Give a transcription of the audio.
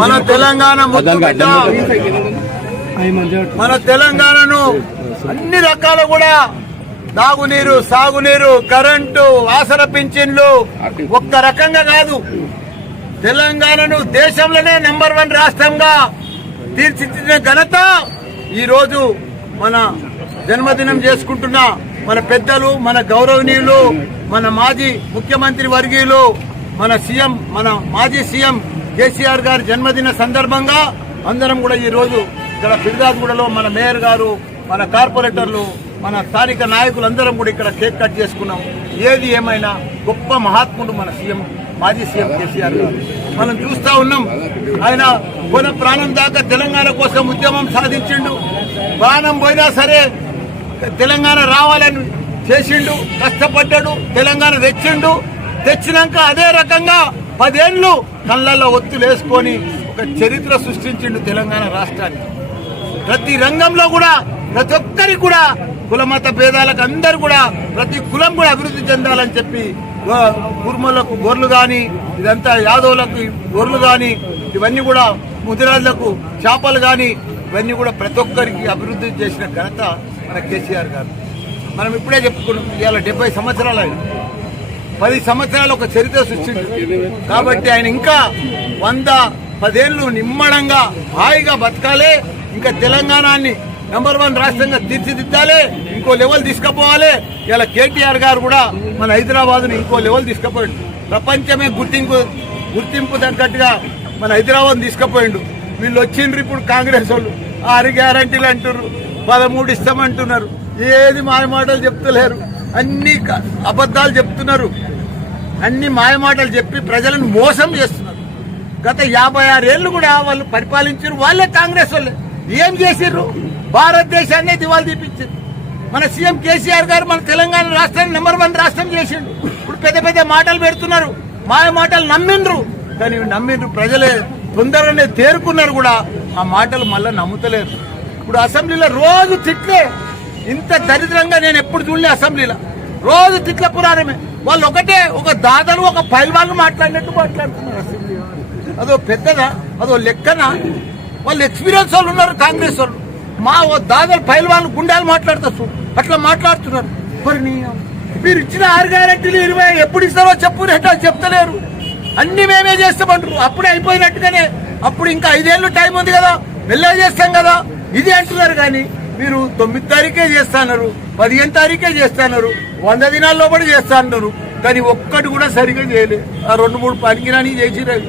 మన తెలంగాణ ముద్దుబిడ్డ మన తెలంగాణను అన్ని రకాల కూడా తాగునీరు, సాగునీరు, కరెంటు, ఆసర పింఛన్లు ఒక్క రకంగా కాదు, తెలంగాణను దేశంలోనే నెంబర్ 1 రాష్ట్రంగా తీర్చిదిద్దిన ఘనత ఈరోజు మన జన్మదినం చేసుకుంటున్న మన పెద్దలు, మన గౌరవనీయులు, మన మాజీ ముఖ్యమంత్రి వర్గీయులు, మన మాజీ సీఎం కేసీఆర్ గారి జన్మదిన సందర్భంగా అందరం కూడా ఈరోజు ఇక్కడ ఫిర్యాదుగూడలో మన మేయర్ గారు, మన కార్పొరేటర్లు, మన స్థానిక నాయకులు అందరం కూడా ఇక్కడ కేక్ కట్ చేసుకున్నాం. ఏది ఏమైనా గొప్ప మహాత్ముడు మన సీఎం, మాజీ సీఎం కేసీఆర్ గారు. మనం చూస్తా ఉన్నాం, ఆయన కొన ప్రాణం దాకా తెలంగాణ కోసం ఉద్యమం సాధించిండు. ప్రాణం పోయినా సరే తెలంగాణ రావాలని చేసిండు, కష్టపడ్డాడు, తెలంగాణ తెచ్చినాక అదే రకంగా 10 ఏళ్లు కళ్ళల్లో ఒత్తులు వేసుకొని ఒక చరిత్ర సృష్టించిండు తెలంగాణ రాష్ట్రానికి. ప్రతి రంగంలో కూడా ప్రతి ఒక్కరికి కూడా కులమత భేదాలకు అందరు కూడా ప్రతి కులం కూడా అభివృద్ధి చెందాలని చెప్పి కుర్మలకు గొర్రెలు కానీ, ఇదంతా యాదవులకు గొర్రెలు కానీ, ఇవన్నీ కూడా ముదిరాజులకు చేపలు కానీ, ఇవన్నీ కూడా ప్రతి ఒక్కరికి అభివృద్ధి చేసిన ఘనత మన కేసీఆర్ గారు. మనం ఇప్పుడే చెప్పుకున్నాం, ఇవాళ 70 సంవత్సరాలు ఆయన 10 సంవత్సరాలు ఒక చరిత్ర సృష్టించారు. కాబట్టి ఆయన ఇంకా 110 ఏళ్లు నిమ్మడంగా హాయిగా బతకాలి. ఇంకా తెలంగాణని నెంబర్ 1 రాష్ట్రంగా తీర్చిదిద్దాలి, ఇంకో లెవెల్ తీసుకుపోవాలి. ఇలా కేటీఆర్ గారు కూడా మన హైదరాబాద్ను ఇంకో లెవెల్ తీసుకుపోయాడు. ప్రపంచమే గుర్తింపు తగ్గట్టుగా మన హైదరాబాద్ తీసుకుపోయిండు. వీళ్ళు వచ్చిండ్రు ఇప్పుడు కాంగ్రెస్ వాళ్ళు 6 గ్యారంటీలు అంటున్నారు, 13 ఇస్తామంటున్నారు. ఏది మాయమాటలు చెప్తలేరు, అన్ని అబద్ధాలు చెప్తున్నారు, అన్ని మాయమాటలు చెప్పి ప్రజలను మోసం చేస్తున్నారు. గత 56 ఏళ్లు కూడా వాళ్ళు పరిపాలించారు, వాళ్ళే కాంగ్రెస్ వాళ్ళే. ఏం చేసిర్రు? భారతదేశాన్ని దివాళి తీపించారు. మన సీఎం కేసీఆర్ గారు మన తెలంగాణ రాష్ట్రాన్ని నెంబర్ 1 రాష్ట్రం చేసిండు. ఇప్పుడు పెద్ద పెద్ద మాటలు పెడుతున్నారు, మాయ మాటలు నమ్మిండ్రు. కానీ నమ్మిండ్రు ప్రజలే తొందరగానే తేరుకున్నారు కూడా, ఆ మాటలు మళ్ళీ నమ్ముతలేరు. ఇప్పుడు అసెంబ్లీలో రోజు తిట్లే, ఇంత దరిద్రంగా నేను ఎప్పుడు చూడలే. అసెంబ్లీలో రోజు తిట్ల పురాణమే. వాళ్ళు ఒక దాదాలు ఒక పైల్వాళ్ళు మాట్లాడినట్టు మాట్లాడుతున్నారు అసెంబ్లీ. అదో పెద్దదా, అదో లెక్కనా? వాళ్ళు ఎక్స్పీరియన్స్ వాళ్ళు ఉన్నారు కాంగ్రెస్ వాళ్ళు. మా దాదాలు పైల్వాళ్ళు గుండాలు మాట్లాడుతూ అట్లా మాట్లాడుతున్నారు. మరి మీరు ఇచ్చిన 6 గ్యారెంటీలు 20 ఎప్పుడు ఇస్తారో చెప్తలేరు. అన్ని మేమే చేస్తామంటారు. అప్పుడే అయిపోయినట్టుగానే, అప్పుడు ఇంకా 5 ఏళ్ళు టైం ఉంది కదా, మెల్లగా చేస్తాం కదా ఇది అంటున్నారు. కానీ మీరు 9 తారీఖే చేస్తున్నారు, 15 తారీఖే చేస్తున్నారు, 100 దినాల్లో కూడా చేస్తా అన్నారు. కానీ ఒక్కటి కూడా సరిగా చేయలేదు. ఆ 2-3 పనికిరాని చేసిరవి.